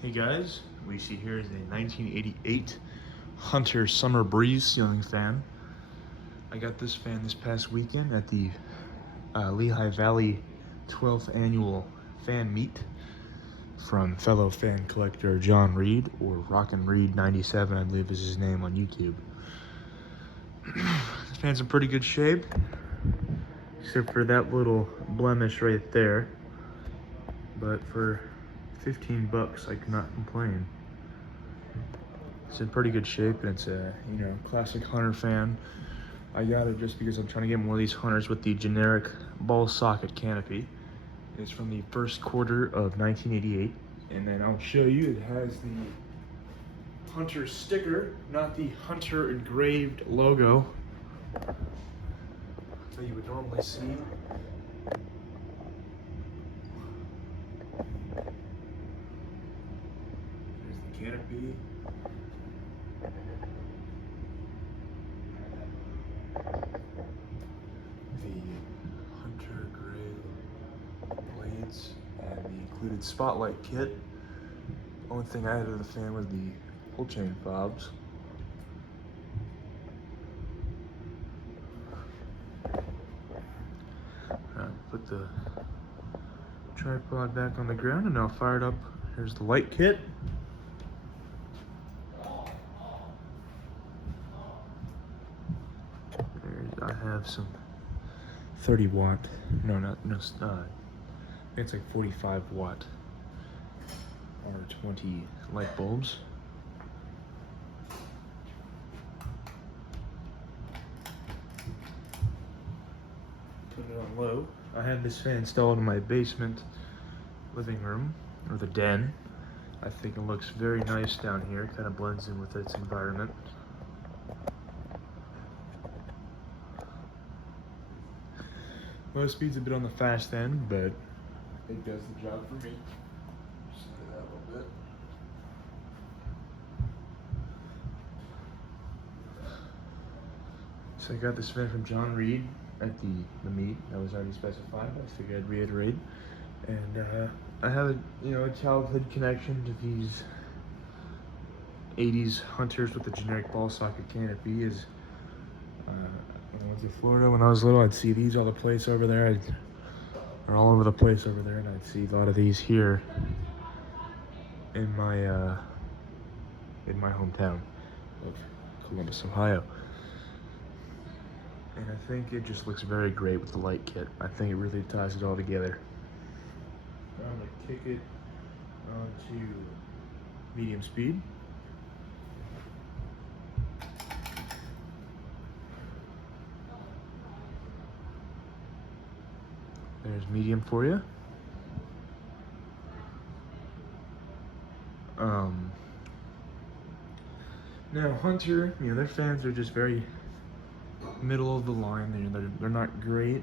Hey guys, what you see here is a 1988 Hunter Summer Breeze ceiling fan. I got this fan this past weekend at the Lehigh Valley 12th annual fan meet from fellow fan collector John Reed, or Rockin' Reed 97, I believe is his name on YouTube. This fan's in pretty good shape, except for that little blemish right there. But for 15 bucks, I cannot complain. It's in pretty good shape, and it's a, classic Hunter fan. I got it just because I'm trying to get more of these Hunters with the generic ball socket canopy. It's from the first quarter of 1988, and then I'll show you, it has the Hunter sticker, not the Hunter engraved logo that you would normally see. There's the canopy. The Hunter gray blades and the included spotlight kit. Only thing I added to the fan was the pull chain fobs. Put the tripod back on the ground and I'll fire it up. Here's the light kit. I have some 30 watt, it's like 45 watt R20 light bulbs. Put it on low. I have this fan installed in my basement living room, or the den. I think it looks very nice down here. It kind of blends in with its environment. Most speed's a bit on the fast end, but it does the job for me. Just do that a little bit. So I got this fan from John Reed at the meet. That was already specified, but I figured I'd reiterate. And I have a childhood connection to these 80s Hunters with the generic ball socket canopy. When I went to Florida when I was little, I'd see these all the place over there. Or all over the place over there, and I'd see a lot of these here in my hometown of Columbus, Ohio. And I think it just looks very great with the light kit. I think it really ties it all together. I'm gonna kick it onto medium speed. There's medium for you. Now Hunter, their fans are just very middle of the line. They're not great,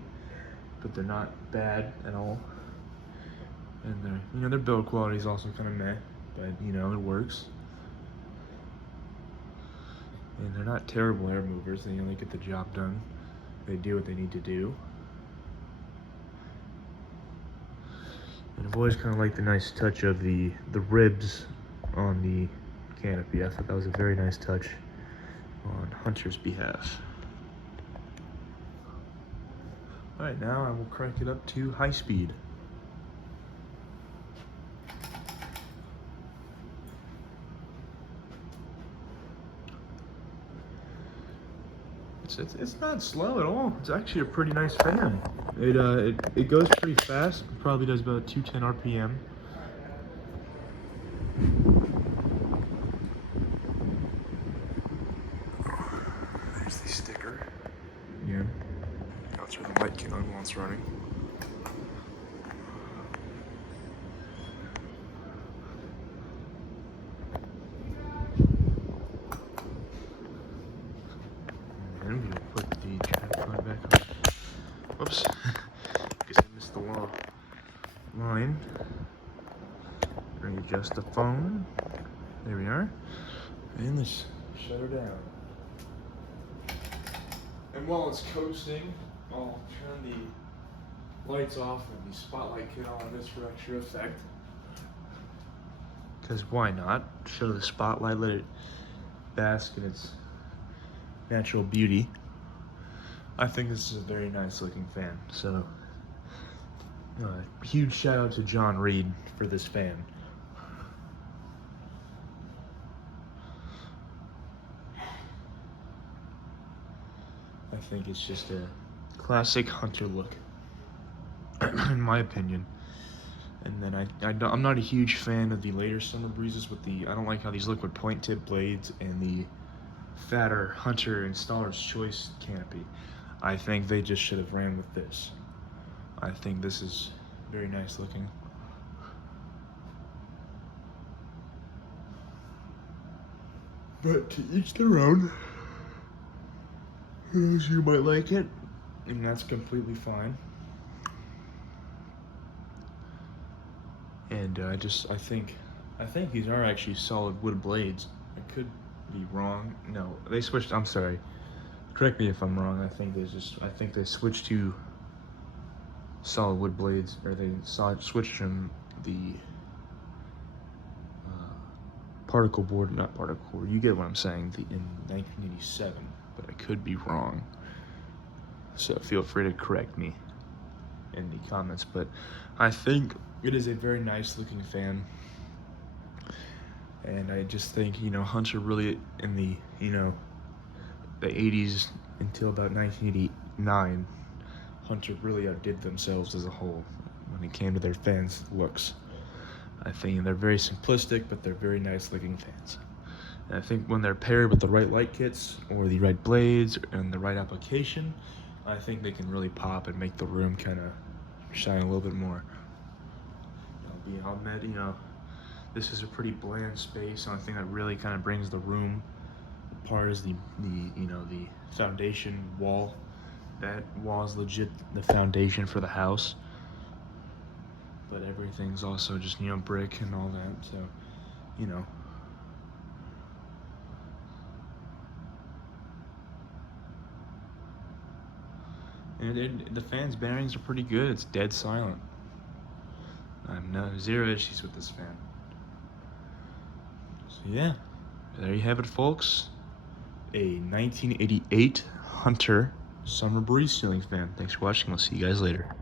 but they're not bad at all. And their build quality is also kind of meh, but it works. And they're not terrible air movers. They get the job done. They do what they need to do. And I've always kind of liked the nice touch of the ribs on the canopy. I thought that was a very nice touch on Hunter's behalf. Alright, now I will crank it up to high speed. It's not slow at all. It's actually a pretty nice fan. It goes pretty fast. It probably does about 210 RPM. There's the sticker. Yeah. I'll turn the light kit on while it's running. And we'll put the tripod back on. Whoops. Guess I missed the line. Readjust the phone. There we are. And let's shut her down. And while it's coasting, I'll turn the lights off and the spotlight kit on just for extra effect. because why not? Show the spotlight, let it bask in its natural beauty. I think this is a very nice looking fan. So, huge shout out to John Reed for this fan. I think it's just a classic Hunter look, in my opinion. And then I'm not a huge fan of the later Summer Breezes with I don't like how these look with point tip blades and the fatter Hunter Installer's Choice canopy. I think they just should have ran with this. I think this is very nice looking. But to each their own. You might like it, and that's completely fine. And I think these are actually solid wood blades. I could be wrong. No, they switched. I'm sorry. Correct me if I'm wrong. I think they switched to solid wood blades, or they switched from the particle board, not particle board. You get what I'm saying. In 1987, but I could be wrong. So feel free to correct me in the comments. But I think it is a very nice looking fan. And I just think, Hunter really in the, the 80s until about 1989, Hunter really outdid themselves as a whole when it came to their fans' looks. I think they're very simplistic, but they're very nice looking fans. And I think when they're paired with the right light kits or the right blades and the right application, I think they can really pop and make the room kind of shine a little bit more. This is a pretty bland space, and I think that really kind of brings the room apart is the foundation wall. That wall is legit the foundation for the house. But everything's also just, brick and all that, so, And the fan's bearings are pretty good. It's dead silent. I have zero issues with this fan. So yeah, there you have it, folks. A 1988 Hunter Summer Breeze ceiling fan. Thanks for watching. I'll see you guys later.